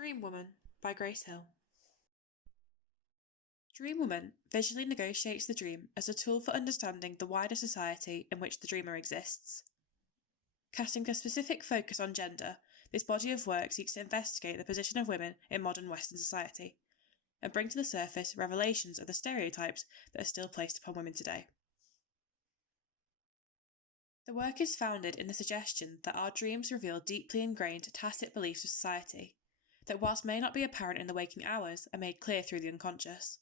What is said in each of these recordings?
Dream Woman by Grace Hill. Dream Woman visually negotiates the dream as a tool for understanding the wider society in which the dreamer exists. Casting a specific focus on gender, this body of work seeks to investigate the position of women in modern Western society and bring to the surface revelations of the stereotypes that are still placed upon women today. The work is founded in the suggestion that our dreams reveal deeply ingrained tacit beliefs of society that, whilst may not be apparent in the waking hours, are made clear through the unconscious.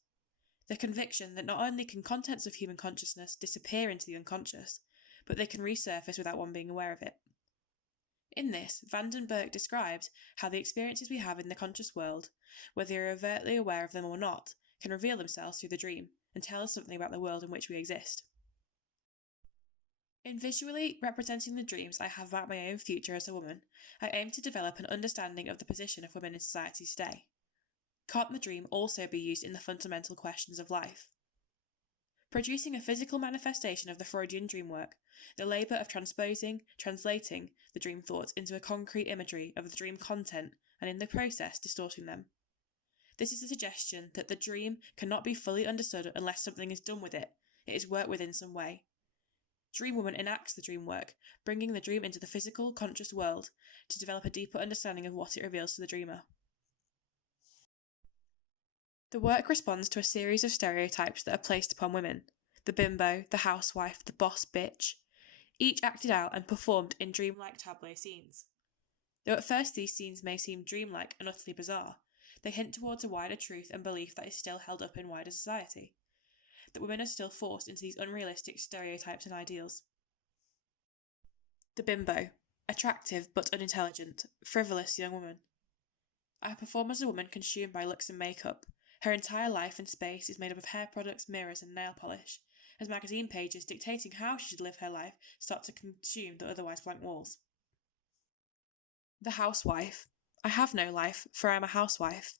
The conviction that not only can contents of human consciousness disappear into the unconscious, but they can resurface without one being aware of it. In this, Vandenberg describes how the experiences we have in the conscious world, whether we are overtly aware of them or not, can reveal themselves through the dream and tell us something about the world in which we exist. In visually representing the dreams I have about my own future as a woman, I aim to develop an understanding of the position of women in society today. Can't the dream also be used in the fundamental questions of life? Producing a physical manifestation of the Freudian dream work, the labour of translating the dream thoughts into a concrete imagery of the dream content and in the process distorting them. This is the suggestion that the dream cannot be fully understood unless something is done with it. It is worked with in some way. Dream Woman enacts the dream work, bringing the dream into the physical, conscious world to develop a deeper understanding of what it reveals to the dreamer. The work responds to a series of stereotypes that are placed upon women: the bimbo, the housewife, the boss bitch, each acted out and performed in dreamlike tableau scenes. Though at first these scenes may seem dreamlike and utterly bizarre, they hint towards a wider truth and belief that is still held up in wider society, that women are still forced into these unrealistic stereotypes and ideals. The bimbo, attractive but unintelligent, frivolous young woman. I perform as a woman consumed by looks and makeup. Her entire life and space is made up of hair products, mirrors and nail polish, as magazine pages dictating how she should live her life start to consume the otherwise blank walls. The housewife. I have no life, for I am a housewife.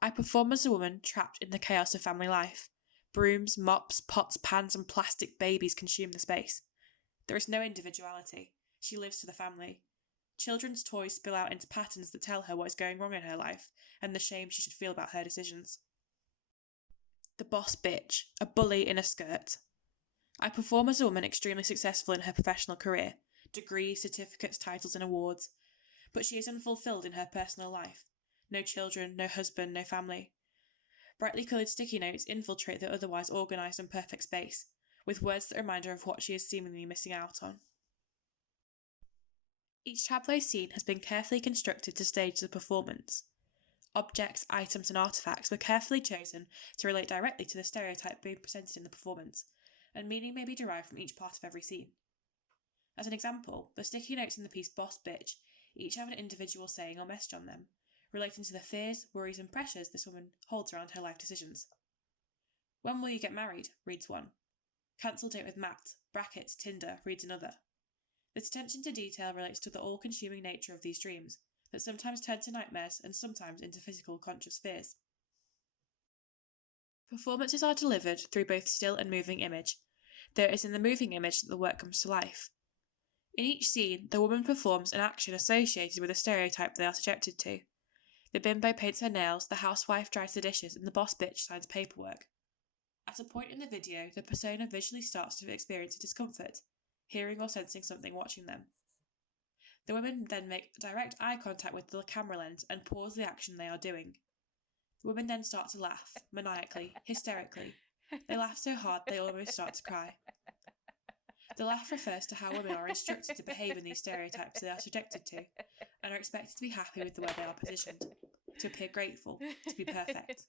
I perform as a woman trapped in the chaos of family life. Brooms, mops, pots, pans and plastic babies consume the space. There is no individuality. She lives for the family. Children's toys spill out into patterns that tell her what is going wrong in her life and the shame she should feel about her decisions. The boss bitch, a bully in a skirt. I perform as a woman extremely successful in her professional career, degrees, certificates, titles and awards, but she is unfulfilled in her personal life. No children, no husband, no family. Brightly coloured sticky notes infiltrate the otherwise organised and perfect space, with words that remind her of what she is seemingly missing out on. Each tableau scene has been carefully constructed to stage the performance. Objects, items and artefacts were carefully chosen to relate directly to the stereotype being presented in the performance, and meaning may be derived from each part of every scene. As an example, the sticky notes in the piece Boss Bitch each have an individual saying or message on them, relating to the fears, worries and pressures this woman holds around her life decisions. When will you get married? Reads one. Cancel date with Matt, brackets, Tinder, reads another. This attention to detail relates to the all-consuming nature of these dreams, that sometimes turn to nightmares and sometimes into physical conscious fears. Performances are delivered through both still and moving image, though it is in the moving image that the work comes to life. In each scene, the woman performs an action associated with a stereotype they are subjected to. The bimbo paints her nails, the housewife dries the dishes, and the boss bitch signs paperwork. At a point in the video, the persona visually starts to experience discomfort, hearing or sensing something watching them. The women then make direct eye contact with the camera lens and pause the action they are doing. The women then start to laugh, maniacally, hysterically. They laugh so hard they almost start to cry. The laugh refers to how women are instructed to behave in these stereotypes they are subjected to, and are expected to be happy with the way they are positioned, to appear grateful, to be perfect.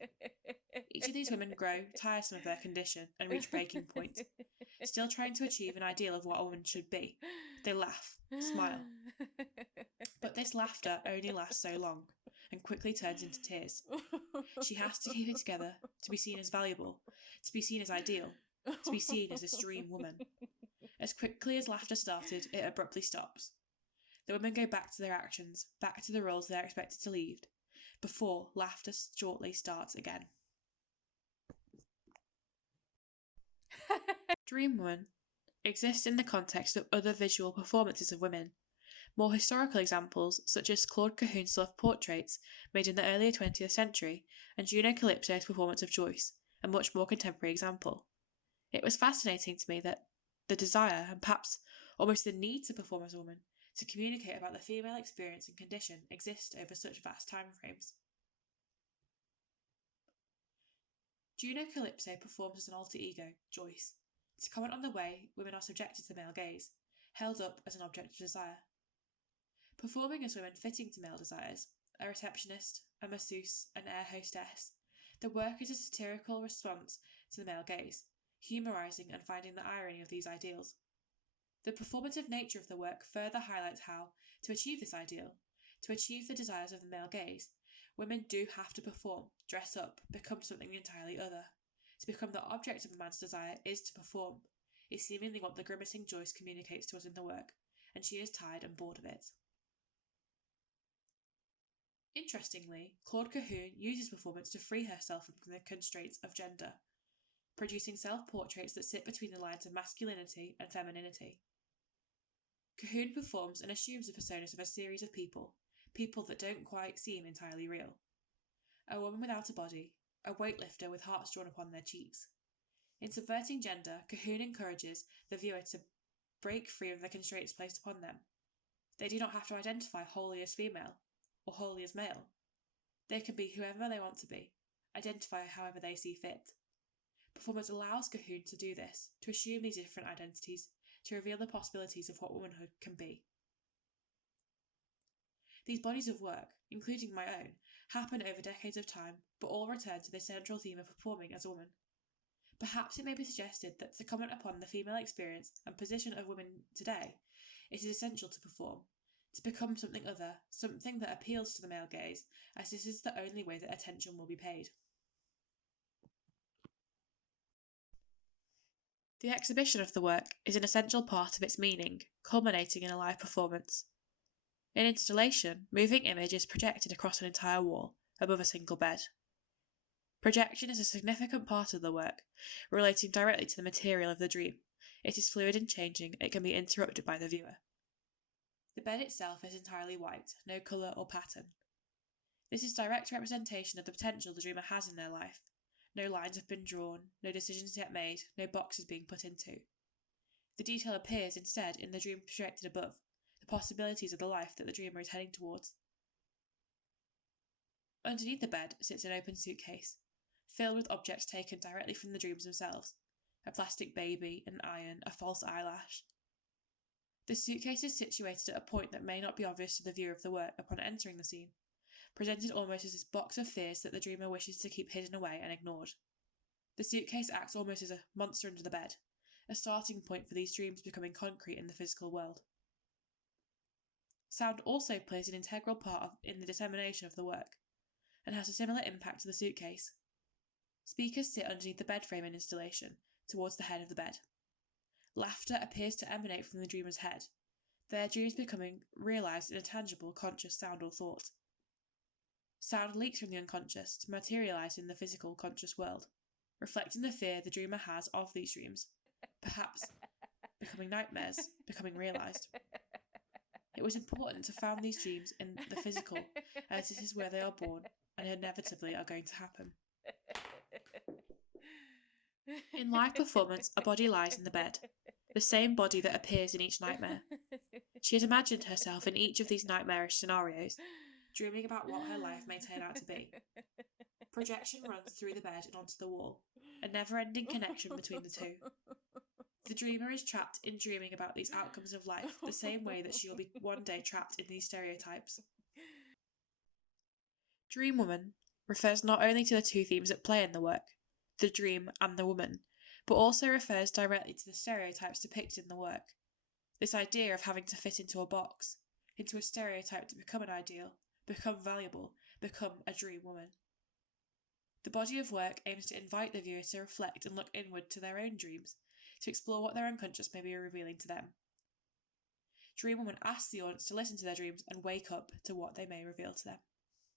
Each of these women grow tiresome of their condition and reach breaking point, still trying to achieve an ideal of what a woman should be. They laugh, smile. But this laughter only lasts so long, and quickly turns into tears. She has to keep it together, to be seen as valuable, to be seen as ideal, to be seen as this dream woman. As quickly as laughter started, it abruptly stops. The women go back to their actions, back to the roles they are expected to lead, before laughter shortly starts again. Dream Woman exists in the context of other visual performances of women, More historical examples, such as Claude Cahun's self-portraits made in the earlier 20th century and Juno Calypso's performance of Joyce, a much more contemporary example. It was fascinating to me that the desire, and perhaps almost the need to perform as a woman, to communicate about the female experience and condition exist over such vast time frames. Juno Calypso performs as an alter ego, Joyce, to comment on the way women are subjected to male gaze, held up as an object of desire. Performing as women fitting to male desires, a receptionist, a masseuse, an air hostess, the work is a satirical response to the male gaze, humorising and finding the irony of these ideals. The performative nature of the work further highlights how, to achieve this ideal, to achieve the desires of the male gaze, women do have to perform, dress up, become something entirely other. To become the object of a man's desire is to perform, is seemingly what the grimacing Joyce communicates to us in the work, and she is tired and bored of it. Interestingly, Claude Cahun uses performance to free herself from the constraints of gender, producing self-portraits that sit between the lines of masculinity and femininity. Cahun performs and assumes the personas of a series of people that don't quite seem entirely real. A woman without a body, a weightlifter with hearts drawn upon their cheeks. In subverting gender, Cahun encourages the viewer to break free of the constraints placed upon them. They do not have to identify wholly as female or wholly as male. They can be whoever they want to be, identify however they see fit. Performance allows Cahun to do this, to assume these different identities, to reveal the possibilities of what womanhood can be. These bodies of work, including my own, happen over decades of time, but all return to the central theme of performing as a woman. Perhaps it may be suggested that to comment upon the female experience and position of women today, it is essential to perform, to become something other, something that appeals to the male gaze, as this is the only way that attention will be paid. The exhibition of the work is an essential part of its meaning, culminating in a live performance. In installation, moving image is projected across an entire wall, above a single bed. Projection is a significant part of the work, relating directly to the material of the dream. It is fluid and changing, it can be interrupted by the viewer. The bed itself is entirely white, no colour or pattern. This is direct representation of the potential the dreamer has in their life. No lines have been drawn, no decisions yet made, no boxes being put into. The detail appears instead in the dream projected above, the possibilities of the life that the dreamer is heading towards. Underneath the bed sits an open suitcase, filled with objects taken directly from the dreams themselves. A plastic baby, an iron, a false eyelash. The suitcase is situated at a point that may not be obvious to the viewer of the work upon entering the scene, presented almost as this box of fears that the dreamer wishes to keep hidden away and ignored. The suitcase acts almost as a monster under the bed, a starting point for these dreams becoming concrete in the physical world. Sound also plays an integral part in the dissemination of the work, and has a similar impact to the suitcase. Speakers sit underneath the bed frame in installation, towards the head of the bed. Laughter appears to emanate from the dreamer's head, their dreams becoming realised in a tangible, conscious sound or thought. Sound leaks from the unconscious to materialise in the physical, conscious world, reflecting the fear the dreamer has of these dreams, perhaps becoming nightmares, becoming realised. It was important to found these dreams in the physical, as this is where they are born and inevitably are going to happen. In live performance, a body lies in the bed, the same body that appears in each nightmare. She had imagined herself in each of these nightmarish scenarios, dreaming about what her life may turn out to be. Projection runs through the bed and onto the wall, a never-ending connection between the two. The dreamer is trapped in dreaming about these outcomes of life, the same way that she will be one day trapped in these stereotypes. Dream woman refers not only to the two themes at play in the work, the dream and the woman, but also refers directly to the stereotypes depicted in the work. This idea of having to fit into a box, into a stereotype to become an ideal, become valuable, become a dream woman. The body of work aims to invite the viewer to reflect and look inward to their own dreams, to explore what their unconscious may be revealing to them. Dream woman asks the audience to listen to their dreams and wake up to what they may reveal to them.